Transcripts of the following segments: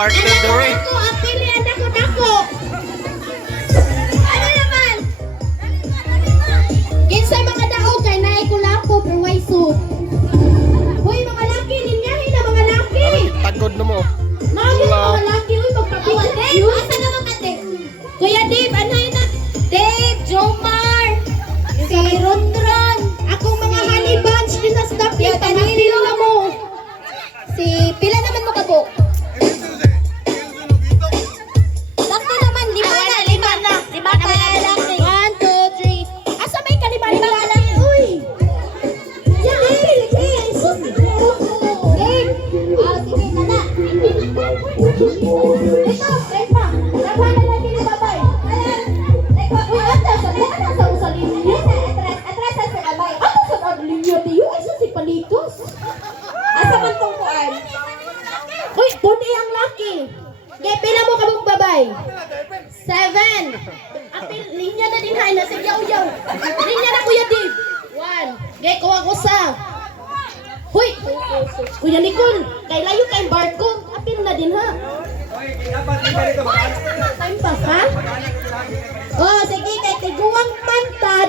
partner Dory. Ako, apili anak ko dako. Ano naman? Kinsay mga daog kay naay ko lapo pero way soup. Hoy mga laki, linyahin na mga laki. Tagod na mo. Mga mga laki, uy magpapicture. Dave, asa naman ka Dave? Kuya Dave, ano yun na? Dave, Jomar, si Rondron, akong mga honey bunch din sa stapin, panahil na mo. Si, pila naman mo kabuk? Sakto naman, lima na. Lima ka laki. 1, 2, 3. Asa may kalima laki? Uy! Yan, Dave! Dave! Ah, sige, kana. Ito, Dave pa. Naghan na natin yung babay. Uy, atras sa usalin niyo. Atras sa babay. Atras sa babay niyo, tiyo. Isa si Palitos. Asa man tong kuan? Uy, puti ang laki. Gay, pila mo kabog babay? 7. Apil, linya na din hay na sa yaw-yaw. Linya na Kuya Dave. 1. Gay, kuha ko sa. Huy! Kuya Nicole, kay layo kay barko. Apil na din ha. Time pass ha? Oh, sige, kay tiguang manta.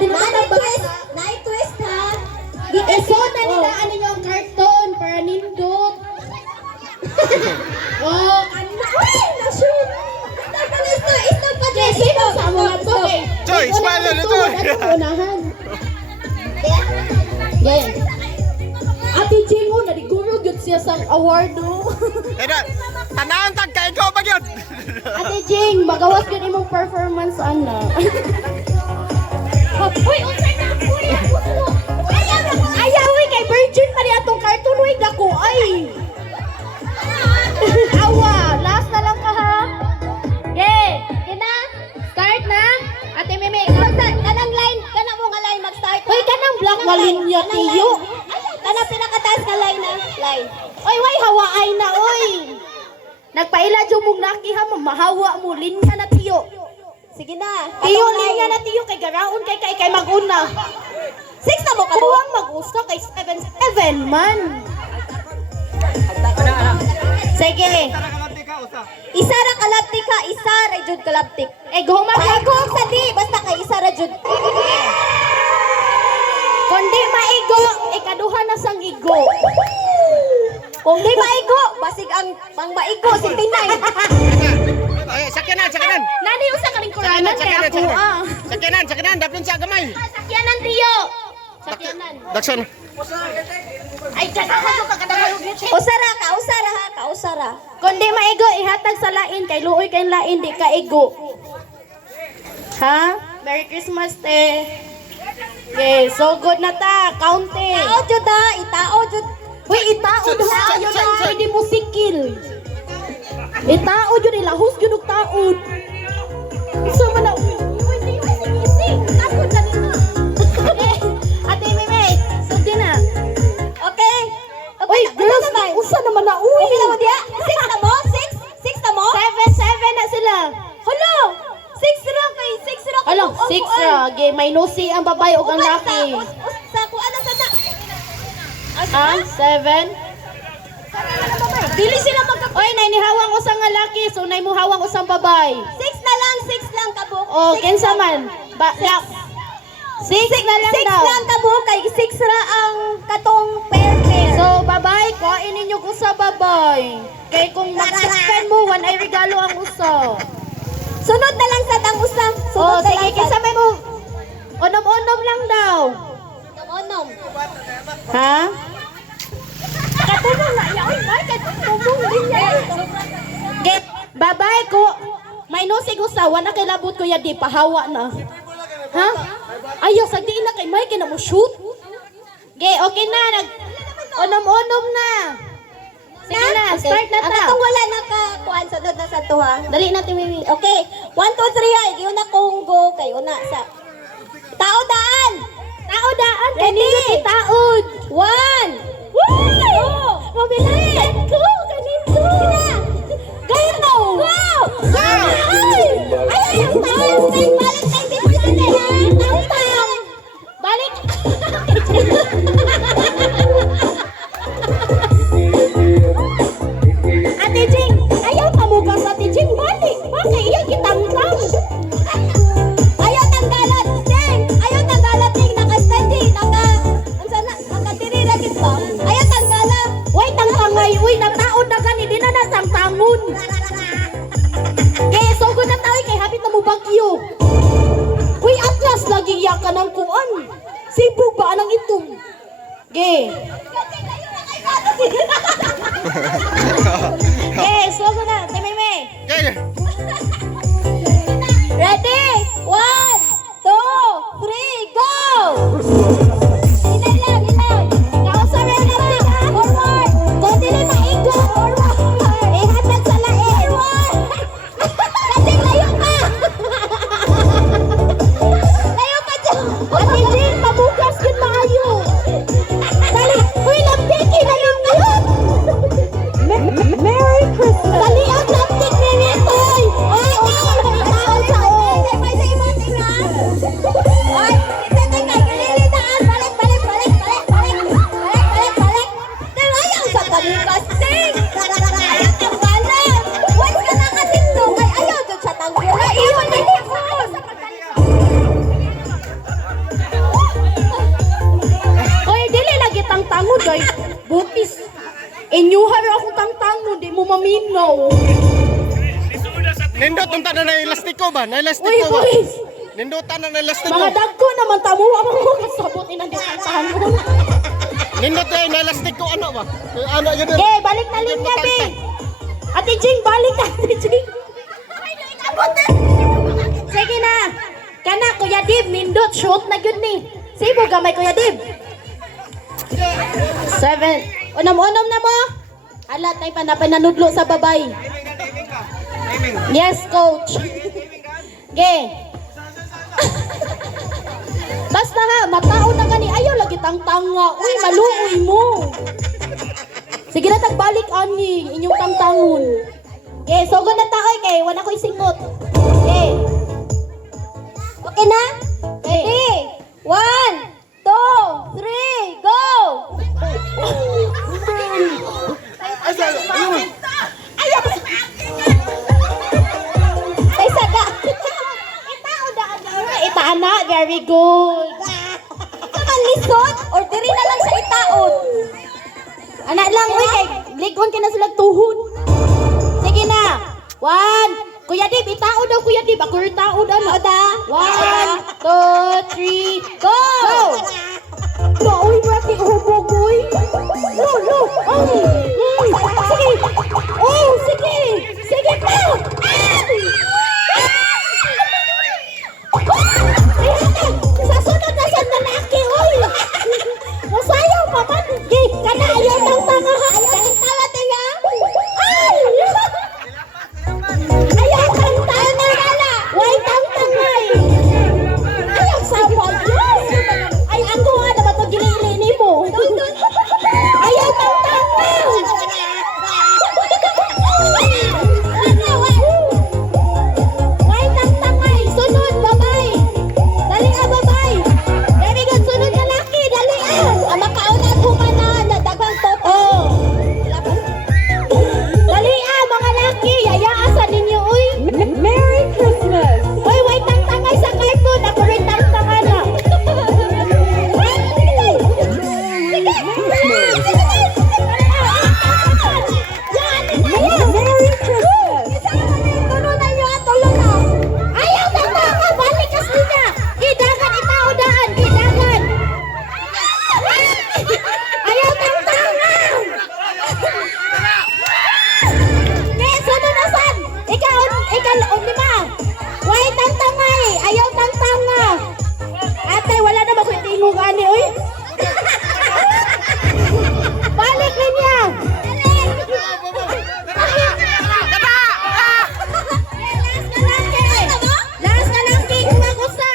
Night twist ha. Isuot na nila ano yung karton para nindot. Oh, ano? Uy, na-shoot! Stop pa, Jess. Sino sa mga to? Choy, smile na nito. Unahan. Yeah. Ate Jingo, naligurog yun siya sa award, no? Tanahan tag ka ikaw ba yun? Ate Jing, magawas yun imong performance, ana. Uy, unsay na ako yan, puso. Ayaw, uy, kay Virgin pa rin atong cartoon, uy, dako, ay. Awa, last na lang ka, ha? Yeah, kina, start na. Ate Mimi, kanang line, kanang mo nga line, mag-start. Uy, kanang black walinya, tiyo. Kanang pinakataas ka line, na. Line. Uy, way, hawaay na, uy. Nagpaila dyan mong laki, ha, mahawa mo, linya na, tiyo. Sige na. Tiyo, linya na, tiyo, kay garaon, kay mag-una. 6 na mo ka mo? Buwang mag-usta, kay 7 man. Sige. Isa ra kalaptik ka, isa ra jud kalaptik. Humagagog sa di, basta kay isa ra jud. Kung di maigo, ikaduha na sang igo. Kung di maigo, basig ang pang maigo, 69. Ay, sakyanan. Nani usa ka ning kuranan kay ako ah. Sakyanan, dapin siya gamay. Sakyanan tiyo. Sakyanan. Daksan. Ay, kadahalog ka, kadahalog niya. Usara. Kung di maigo, ihatag sa lain. Kay luoy kay lain, di ka igo. Ha? Merry Christmas, te. Okay, so good na ta. Counting. Itao jud ha. Itao jud. Uy, itao jud ha. Yun na, pwede mo sikil. Itao jud, ilahos jud og taon. Isa man na. Uy, sige. Takot na rin na. Ate Mimi, sugdi na. Okay. Uy, girls, usa naman na, uy. Okay naman diya. 6 na mo? 6 na mo? 7 na sila. Hello. 6 ra kay 6 ra. Hello, 6 ra. Okay, may nosi ang babae o ang laki. Sa ko ano sa na? 7. Dili sila Oy, nay nihawang usang nga laki, so nay mo hawang usang babay. 6 lang kabuk. Oh, kinsa man? 6 na lang daw. 6 lang kabuk kay 6 ra ang katong pair. So, babay, kuhain ninyo ko sa babay. Kay kung mag-suspend mo, one ay regalo ang usa. Sunod na lang sa tang usa. Oh, sige, kinsa may mo. Onom-onom lang daw. Onom. Ha? Katulong na. Oy, may katulong din yan. Get, babay ko. May nosig usa, wana kay labot ko ya di pahawa na. Ha? Ayaw, sagdiin na kay Mike, na mo shoot. Okay na, onom-onom na. Sige na, start na ta. Ang itong wala na ka, kuhan, sunod na sa tuha. Dali natin, Mimi. Okay, 1, 2, 3, ay, yun na kong go, kayo na sa... Tao-daan! Tao-daan, kanino si taod? 1! Woo! Mabilis! Go, kanino! Go! Go! Ay! Ay, ang tayo! Balik tayo dito sa atin! Tao-tao! Balik! Ate Jing, ayaw ka bangon. Kaya sogo na tayo kay hapit na mo bagyo. Uy, atlas lagi iya ka ng kuan. Sibog ba anang itong? Ge. Sogo na. Timeme. Okay. Ready? 1, 2, 3, go! Ilan lang. Kausa rin natin. Forward. Kung dili maigo, forward. Ihatag sa lain. Kasi layo ka. Layo ka dyan. Ate Jane, pabukas yun maayo. Dali. Uy, lampiki na yun. Merry Christmas. Dali ang lampik ni Nitoy. Oy, taon sa o. May sa imong tingnan. Oy, iteteng kay kililitaan. Balik. Ayaw sa kalikas. Sing. Ayaw ang balik. Once ka nakatindong, ay ayaw dun sa tanggol. Ay, iyon na likod. Oy, dili lagi tangtangon, guys. Butis. Inyuhan akong tangtangon, di mo maminaw. Nindot unta na elastiko ba? Na Uy, elastiko ba? boys. Nindutan na elastiko. Mga dagko naman tamo ako kasabot inang di tangtangon. Nindot na elastiko ano ba? Ano yun? Okay, balik na linya, be. Ate Jing, balik na, Ate Jing. Sige na. Kana, Kuya Dib, nindot, shoot na yun ni. Sibo gamay, Kuya Dib. 7. Unom-unom na mo. Ala, tayo pa na pananudlo sa babay. Yes, coach. Okay. Basta ha, matao na gani. Ayaw lagi tangtanga. Uy, maluoy mo. Sige na, tagbalik ani. Inyong tangtangon. Okay, so na taoy kay. Wala ko'y singot. Okay. Okay na? Okay. 1, 2, 3, go! Ayaw! Ay, saga! Itaana, very good. Ikaw lisod? Or diri na lang sa itaon? Anak lang, uy, kay ligon ka na sila tuhod. Sige na. 1. Kuya Dib, itaon daw, Kuya Dib. Ako rin taon, ano? 1, 2, 3, go! Uy, mati, hubog, uy. No. Sige. Oh, sige. Sige pa. Sa sunod na sa lalaki, uy. Masayaw pa man. Kana ayaw ng tanga, ha? Ayaw tawa, tinga. Ay! Ayaw kang tanga, hala. Why tang tangay? Ayaw sa pagyan. Ay, ako nga naman ito gilili mo. Ayaw kang tanga. Why tang tangay? Sunod, babay. Dali ah, babay. Very good. Sunod na laki. Dali ah. Makaunat ko ka na dagang toto. Dali ah, mga laki. Yayaasan ninyo, uy. Merry Christmas. Uy, why tang tangay sa cartoon. Ako rin tang tanga na. Ayaw tang tanga. Balik kas nina. Gidagan itaw daan. Gidagan. Ayaw tang tanga. Kaya sunod na san. Ikaw on lima. Why tang tangay. Ayaw tang tanga. Ate, wala na ba kung tingog ani, uy? Balik niya. Last na lang, kung ako sa.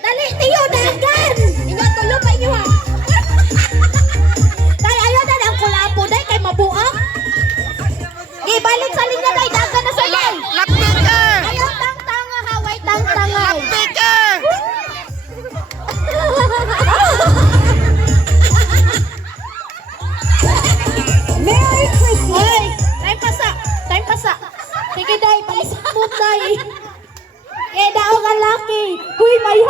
Dali, tiyo, dagan. Ingat, tulo pa inyo, ha. Tay, ayaw na lang kulapo, day, kay mabuak. Balik sa linya, day, dagan na sa day. Lapit ka! Ayaw tang tanga, ha, why tang tangay. Lapit ka! Merry Christmas! Oy, time pasa. Sige, day, palisapot, day. Kaya daw ka laki. Uy, may